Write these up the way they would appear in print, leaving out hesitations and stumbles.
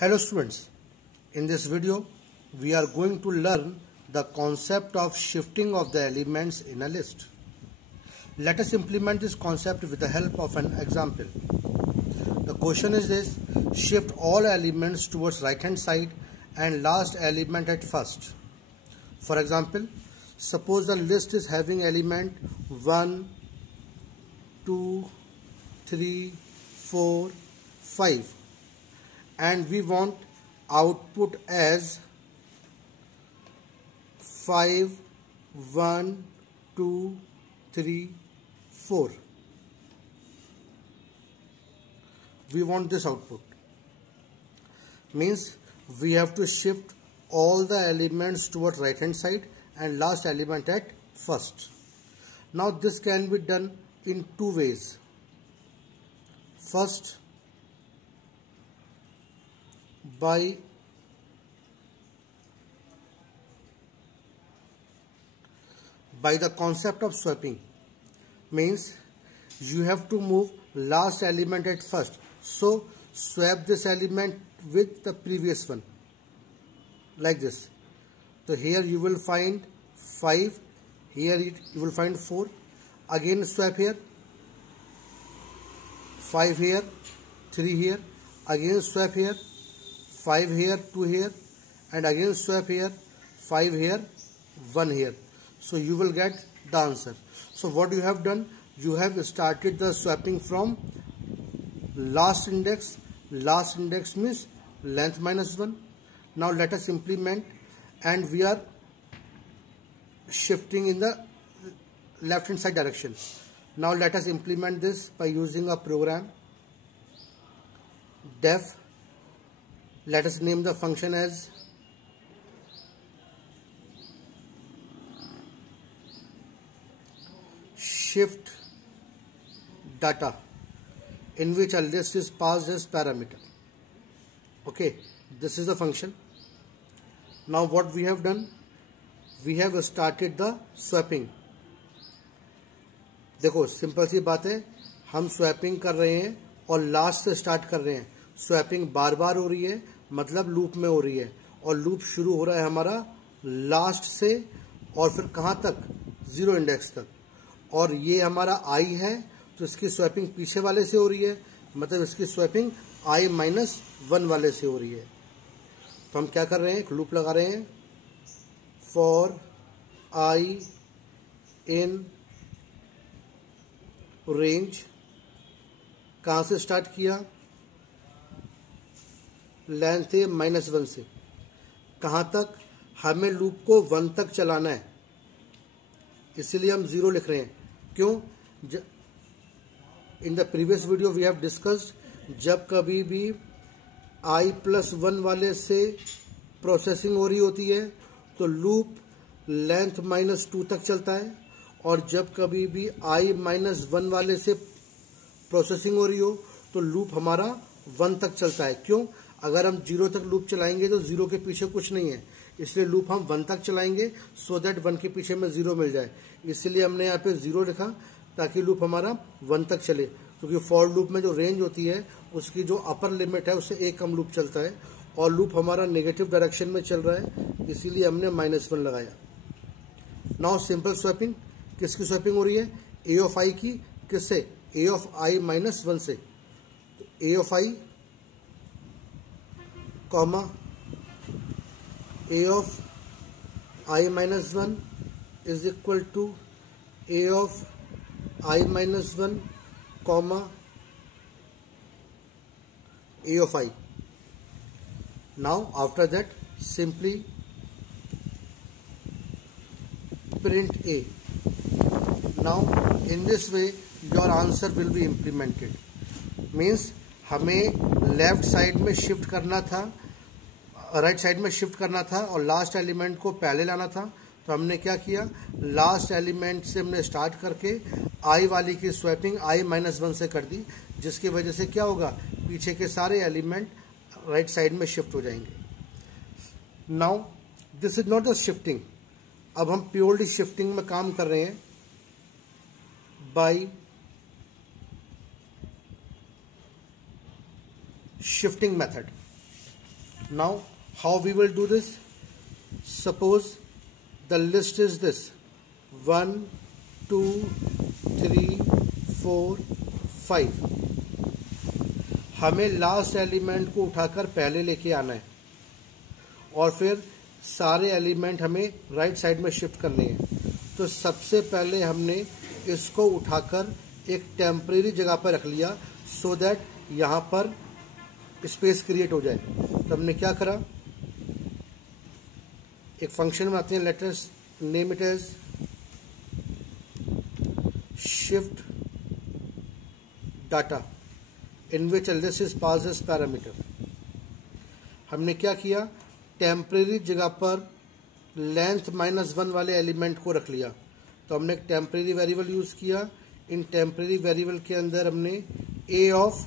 Hello students, in this video we are going to learn the concept of shifting of the elements in a list. Let us implement this concept with the help of an example. The question is this: shift all elements towards right hand side and last element at first. For example, suppose the list is having element 1, 2, 3, 4, 5. And we want output as 5, 1, 2, 3, 4. We want this output. Means we have to shift all the elements towards right hand side and last element at first. Now this can be done in two ways. First, by the concept of swapping. Means you have to move last element at first, so swap this element with the previous one like this. So here you will find 5, here you will find 4, again swap here, 5 here, 3 here, again swap here, 5 here, 2 here, and again swap here, 5 here, 1 here. So you will get the answer. So what you have done, you have started the swapping from last index. Last index means length minus 1. Now let us implement, and we are shifting in the left hand side direction. Now let us implement this by using a program def. Let us name the function as shift data, in which a list is passed as parameter. Okay, this is the function. Now what we have done, we have started the swapping. देखो simple सी बात है, हम swapping कर रहे हैं और last से start कर रहे हैं. स्वैपिंग बार बार हो रही है, मतलब लूप में हो रही है, और लूप शुरू हो रहा है हमारा लास्ट से और फिर कहाँ तक, 0 इंडेक्स तक. और ये हमारा i है, तो इसकी स्वैपिंग पीछे वाले से हो रही है, मतलब इसकी स्वैपिंग i-1 वाले से हो रही है. तो हम क्या कर रहे हैं, एक लूप लगा रहे हैं. फॉर i इन रेंज, कहाँ से स्टार्ट किया, लेंथ है -1 से, कहाँ तक, हमें लूप को 1 तक चलाना है, इसीलिए हम 0 लिख रहे हैं. क्यों? In the previous video we have discussed, जब कभी भी i+1 वाले से प्रोसेसिंग हो रही होती है तो लूप लेंथ -2 तक चलता है, और जब कभी भी i-1 वाले से प्रोसेसिंग हो रही हो तो लूप हमारा 1 तक चलता है. क्यों? अगर हम 0 तक लूप चलाएंगे तो 0 के पीछे कुछ नहीं है, इसलिए लूप हम 1 तक चलाएंगे सो दैट 1 के पीछे में 0 मिल जाए. इसलिए हमने यहाँ पे 0 लिखा ताकि लूप हमारा 1 तक चले, क्योंकि फॉर लूप में जो रेंज होती है उसकी जो अपर लिमिट है उससे एक कम लूप चलता है, और लूप हमारा नेगेटिव डायरेक्शन में चल रहा है, इसीलिए हमने -1 लगाया. नाउ सिंपल स्वैपिंग, किसकी स्वैपिंग हो रही है, a ऑफ i की, किससे, a ऑफ i-1 से. a of i comma a of i-1 is equal to a of i-1 comma a of i. Now after that simply print a. Now in this way your answer will be implemented. Means हमें left side में shift करना था, right side में shift करना था, और last element को पहले लाना था. तो हमने क्या किया, लास्ट एलिमेंट से हमने स्टार्ट करके i वाली की स्वैपिंग i-1 से कर दी, जिसकी वजह से क्या होगा, पीछे के सारे एलिमेंट राइट साइड में शिफ्ट हो जाएंगे. Now this is not the shifting, अब हम प्योरली शिफ्टिंग में काम कर रहे हैं bye shifting method. Now how we will do this? Suppose the list is this 1 2 3 4 5. हमें लास्ट एलिमेंट को उठाकर पहले लेके आना है और फिर सारे एलिमेंट हमें राइट साइड में शिफ्ट करने हैं। तो सबसे पहले हमने इसको उठाकर एक टेम्परेरी जगह पर रख लिया सो दैट यहाँ पर स्पेस क्रिएट हो जाए। तो हमने क्या करा, एक फंक्शन बनाते हैं, let us name it as shift data in which list is passed as parameter. हमने क्या किया, टेम्परेरी जगह पर लेंथ -1 वाले एलिमेंट को रख लिया। तो हमने एक टेम्परेरी वेरिएबल यूज किया। इन टेम्परेरी वेरिएबल के अंदर हमने ए ऑफ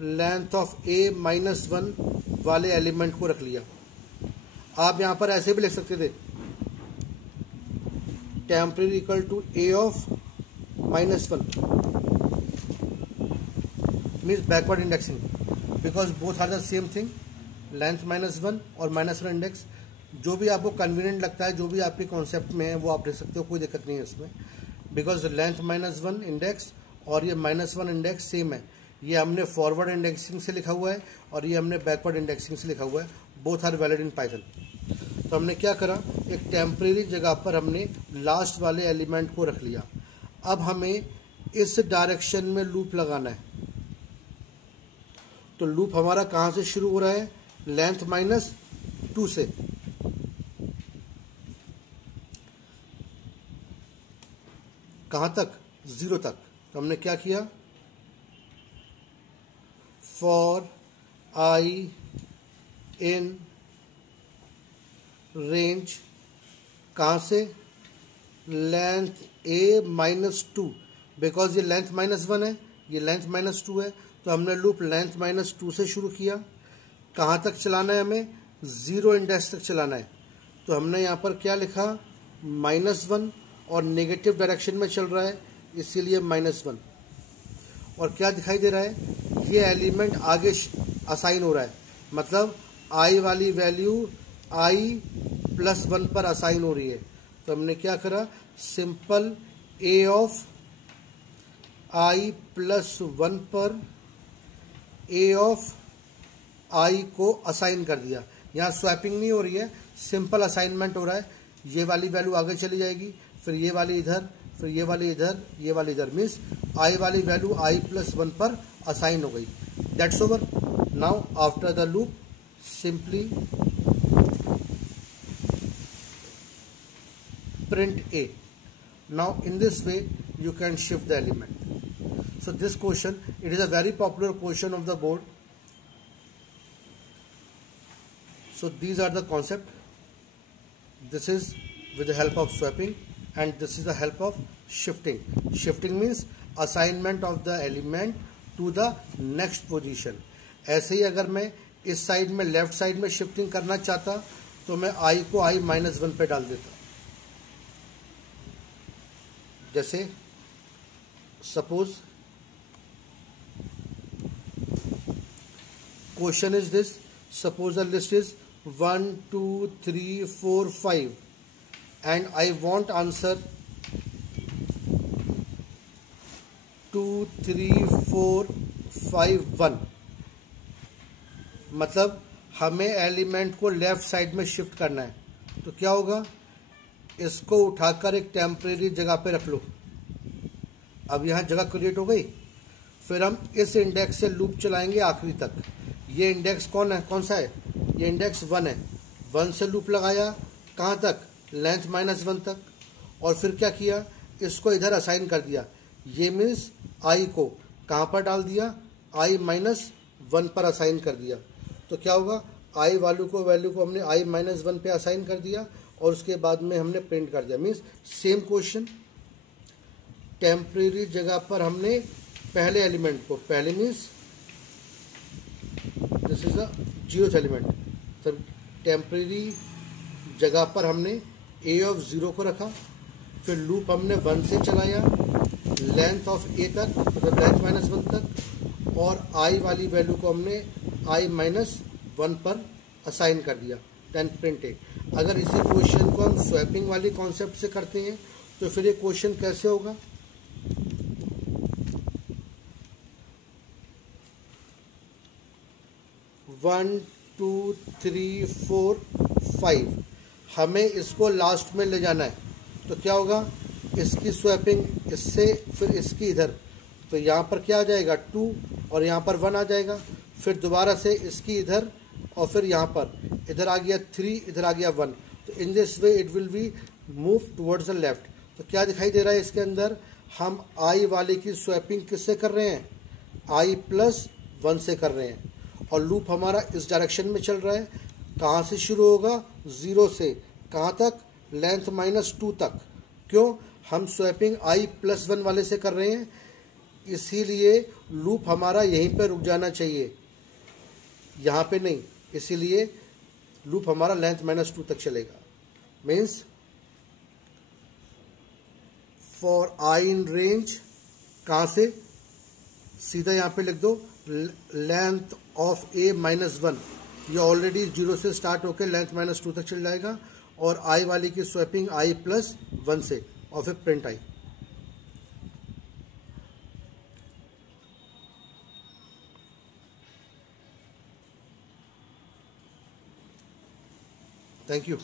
लेंथ ऑफ ए -1 वाले एलिमेंट को रख लिया। आप यहां पर ऐसे भी लिख सकते थे, temporary equal to a of -1 means backward indexing, because both are the same thing, length -1 और -1 इंडेक्स। जो भी आपको कन्वीनियंट लगता है, जो भी आपके कॉन्सेप्ट में है वो आप लिख सकते हो, कोई दिक्कत नहीं है इसमें, बिकॉज लेंथ -1 इंडेक्स और ये -1 इंडेक्स सेम है। ये हमने फॉरवर्ड इंडेक्सिंग से लिखा हुआ है और ये हमने बैकवर्ड इंडेक्सिंग से लिखा हुआ है, both are valid in Python. तो हमने क्या करा, एक टेम्परेरी जगह पर हमने लास्ट वाले एलिमेंट को रख लिया। अब हमें इस डायरेक्शन में लूप लगाना है। तो लूप हमारा कहां से शुरू हो रहा है, लेंथ -2 से। कहां तक, 0 तक। तो हमने क्या किया, फॉर आई इन रेंज कहां से, लेंथ a -2, बिकॉज ये लेंथ -1 है, ये लेंथ -2 है। तो हमने लूप लेंथ -2 से शुरू किया। कहां तक चलाना है, हमें 0 इंडेक्स तक चलाना है। तो हमने यहां पर क्या लिखा, -1 और नेगेटिव डायरेक्शन में चल रहा है इसीलिए -1। और क्या दिखाई दे रहा है, ये एलिमेंट आगे असाइन हो रहा है, मतलब i वाली वैल्यू i+1 पर असाइन हो रही है। तो हमने क्या करा, सिंपल a ऑफ i+1 पर a ऑफ i को असाइन कर दिया। यहाँ स्वैपिंग नहीं हो रही है, सिंपल असाइनमेंट हो रहा है। ये वाली वैल्यू आगे चली जाएगी, फिर ये वाली इधर, फिर ये वाली इधर, ये वाली इधर, मीन्स i वाली वैल्यू i+1 पर असाइन हो गई। That's over. Now after the loop simply print a. Now in this way you can shift the element. So this question, it is a very popular question of the board. So these are the concept. This is with the help of swapping and this is the help of shifting. Shifting means assignment of the element to the next position. ऐसे ही अगर मैं इस side में left side में shifting करना चाहता तो मैं i को i-1 पे डाल देता। जैसे suppose question is this, suppose the list is 1 2 3 4 5 and I want answer 2 3 4 5 1। मतलब हमें एलिमेंट को लेफ्ट साइड में शिफ्ट करना है। तो क्या होगा, इसको उठाकर एक टेम्परेरी जगह पे रख लो। अब यहां जगह क्रिएट हो गई। फिर हम इस इंडेक्स से लूप चलाएंगे आखिरी तक। ये इंडेक्स कौन सा है, ये इंडेक्स 1 है। 1 से लूप लगाया, कहां तक, लेंथ -1 तक। और फिर क्या किया, इसको इधर असाइन कर दिया। ये मीन्स i को कहां पर डाल दिया, i-1 पर असाइन कर दिया। तो क्या होगा, i वैल्यू को हमने i-1 पे असाइन कर दिया और उसके बाद में हमने प्रिंट कर दिया। मीन्स सेम क्वेश्चन, टेम्परेरी जगह पर हमने पहले एलिमेंट को, पहले means this is a 0th element, तो टेम्परेरी जगह पर हमने a ऑफ 0 को रखा। फिर लूप हमने 1 से चलाया लेंथ ऑफ a तक, मतलब लेंथ -1 तक, और i वाली वैल्यू को हमने आई माइनस वन पर असाइन कर दिया, देन प्रिंट ए। अगर इसी क्वेश्चन को हम स्वैपिंग वाली कॉन्सेप्ट से करते हैं तो फिर ये क्वेश्चन कैसे होगा? One two three four five, हमें इसको लास्ट में ले जाना है, तो क्या होगा? इसकी स्वैपिंग इससे, फिर इसकी इधर, तो यहाँ पर क्या आ जाएगा? 2 और यहाँ पर 1 आ जाएगा। फिर दोबारा से इसकी इधर और फिर यहाँ पर इधर आ गया 3, इधर आ गया 1। तो in this way it will be move towards the left. तो क्या दिखाई दे रहा है इसके अंदर? हम आई वाले की स्वैपिंग किससे कर रहे हैं? आई प्लस 1 से कर रहे हैं, और लूप हमारा इस डायरेक्शन में चल रहा है। कहाँ से शुरू होगा? 0 से कहाँ तक? लेंथ -2 तक। क्यों? हम स्वैपिंग आई प्लस 1 वाले से कर रहे हैं, इसीलिए लूप हमारा यहीं पर रुक जाना चाहिए, यहाँ पे नहीं। इसीलिए लूप हमारा लेंथ -2 तक चलेगा। Means for I in range, कहाँ से? सीधा यहाँ पे लिख दो, लेंथ ऑफ ए -1। ये ऑलरेडी 0 से स्टार्ट होकर लेंथ -2 तक चल जाएगा, और आई वाली की स्वैपिंग आई प्लस 1 से, और फिर प्रिंट आई। Thank you.